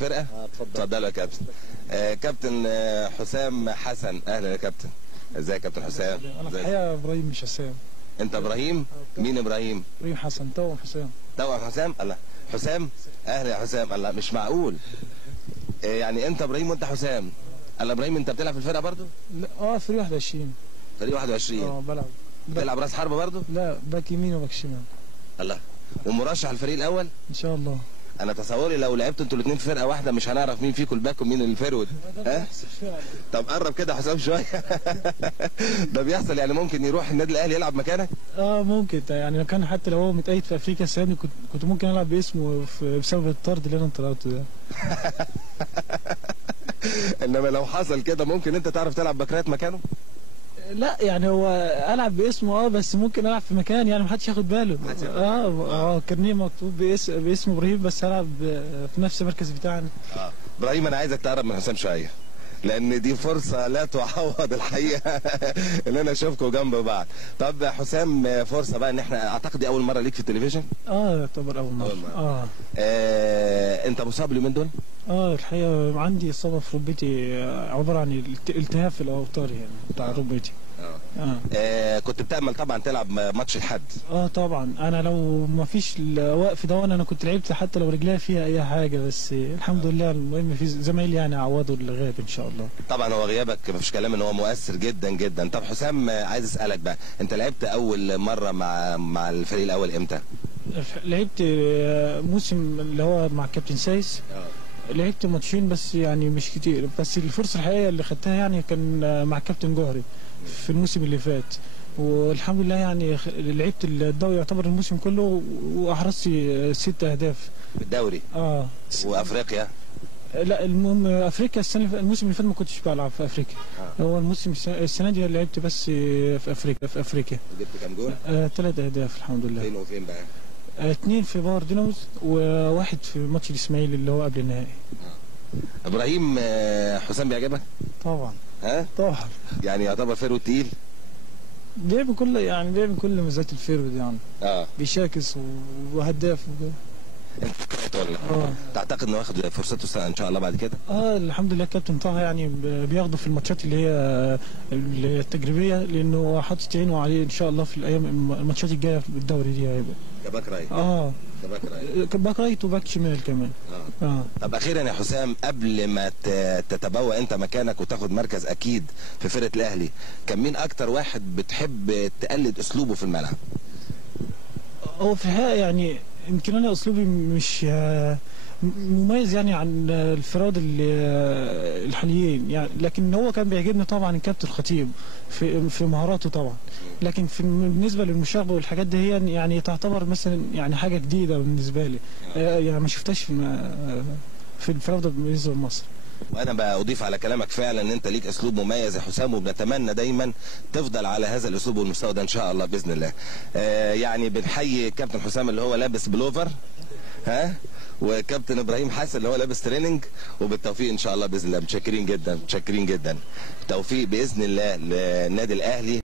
فرقه؟ اتفضلوا يا كابتن. كابتن حسام حسن، اهلا يا كابتن. ازيك يا كابتن حسام؟ انا في الحقيقه ابراهيم مش حسام. انت ابراهيم؟ مين ابراهيم؟ ابراهيم حسن، توأم حسام. توأم حسام؟ الله. حسام؟ اهلا يا حسام. الله، مش معقول. يعني انت ابراهيم وانت حسام. الله، ابراهيم انت بتلعب في الفرقه برضو؟ لا، فريق 21. فريق 21. بلعب. بتلعب راس حربه برضو؟ لا، باك يمين وباك شمال. الله. ومرشح الفريق الاول؟ ان شاء الله. انا تصوري لو لعبتوا انتوا الاثنين في فرقه واحده مش هنعرف مين فيكم الباك ومين الفيرود. ها؟ طب قرب كده حسام شويه. ده بيحصل يعني؟ ممكن يروح النادي الاهلي يلعب مكانك؟ ممكن يعني، كان حتى لو هو متأيد في افريقيا السنه دي كنت ممكن العب باسمه بسبب الطرد اللي انا طلعته ده. انما لو حصل كده ممكن انت تعرف تلعب باكات مكانه؟ لا يعني هو العب باسمه بس ممكن العب في مكان يعني محدش ياخد باله. كارنيه مكتوب باسم ابراهيم، بس العب في نفس المركز بتاعنا. ابراهيم، انا عايزك تقرب من حسام شويه، لان دي فرصه لا تعوض الحقيقه ان انا اشوفكم جنب بعض. طب يا حسام، فرصه بقى ان احنا، اعتقد دي اول مره ليك في التلفزيون. يعتبر اول مره. انت مصاب اليومين دول؟ الحقيقه عندي اصابه في ركبتي، عباره عن التهاب في الاوتار يعني بتاع ركبتي. كنت بتأمل طبعا تلعب ماتش الحد؟ طبعا. انا لو ما فيش الوقف ده انا كنت لعبت حتى لو رجليها فيها اي حاجه، بس الحمد لله. المهم في زمايلي يعني عوضوا اللي غاب ان شاء الله. طبعا هو غيابك مفيش كلام ان هو مؤثر جدا جدا. طب حسام، عايز اسالك بقى، انت لعبت اول مره مع الفريق الاول امتى؟ لعبت موسم اللي هو مع كابتن سايس. لعبت ماتشين بس يعني مش كتير، بس الفرصه الحقيقيه اللي خدتها يعني كان مع كابتن جوهري في الموسم اللي فات، والحمد لله يعني لعبت الدوري يعتبر الموسم كله، واحرزت 6 اهداف في الدوري. وافريقيا؟ لا، المهم افريقيا الموسم اللي فات ما كنتش بلعب في افريقيا. هو الموسم السنه دي لعبت بس في افريقيا. جبت كام جول؟ 3 اهداف الحمد لله. فين وفين بقى؟ 2 في باور ديناموس، وواحد في ماتش الاسماعيلي اللي هو قبل النهائي. ابراهيم، حسام بيعجبك؟ طبعا. طبعا. يعني يعتبر فيرود تقيل؟ بيعمل كل ميزات الفيرود يعني. بيشاكس وهداف وكده. انت ولا تعتقد انه واخد فرصته ان شاء الله بعد كده؟ الحمد لله. كابتن طه يعني بياخده في الماتشات اللي هي التجريبيه، لانه حاطط عينه عليه ان شاء الله في الايام الماتشات الجايه في الدوري دي هيبقى كباك رايت. باك رايت وباك شمال كمان. طب اخيرا يا حسام، قبل ما تتبوأ انت مكانك وتاخد مركز اكيد في فرقه الاهلي، كان مين اكتر واحد بتحب تقلد اسلوبه في الملعب؟ هو في الحقيقه يعني يمكن انا اسلوبي مش مميز يعني عن الفراد الحاليين يعني، لكن هو كان بيعجبني طبعا الكابتن الخطيب في مهاراته طبعا، لكن بالنسبه للمشاغبه والحاجات دي هي يعني تعتبر مثلا يعني حاجه جديده بالنسبه لي، يعني ما شفتهاش في الفراد بالنسبه لمصر. وانا بضيف على كلامك فعلا ان انت ليك اسلوب مميز يا حسام، وبنتمنى دايما تفضل على هذا الاسلوب والمستوى ده ان شاء الله باذن الله. يعني بنحيي كابتن حسام اللي هو لابس بلوفر، وكابتن ابراهيم حسن اللي هو لابس تريننج، وبالتوفيق ان شاء الله باذن الله. متشكرين جدا، متشكرين جدا. توفيق باذن الله للنادي الاهلي.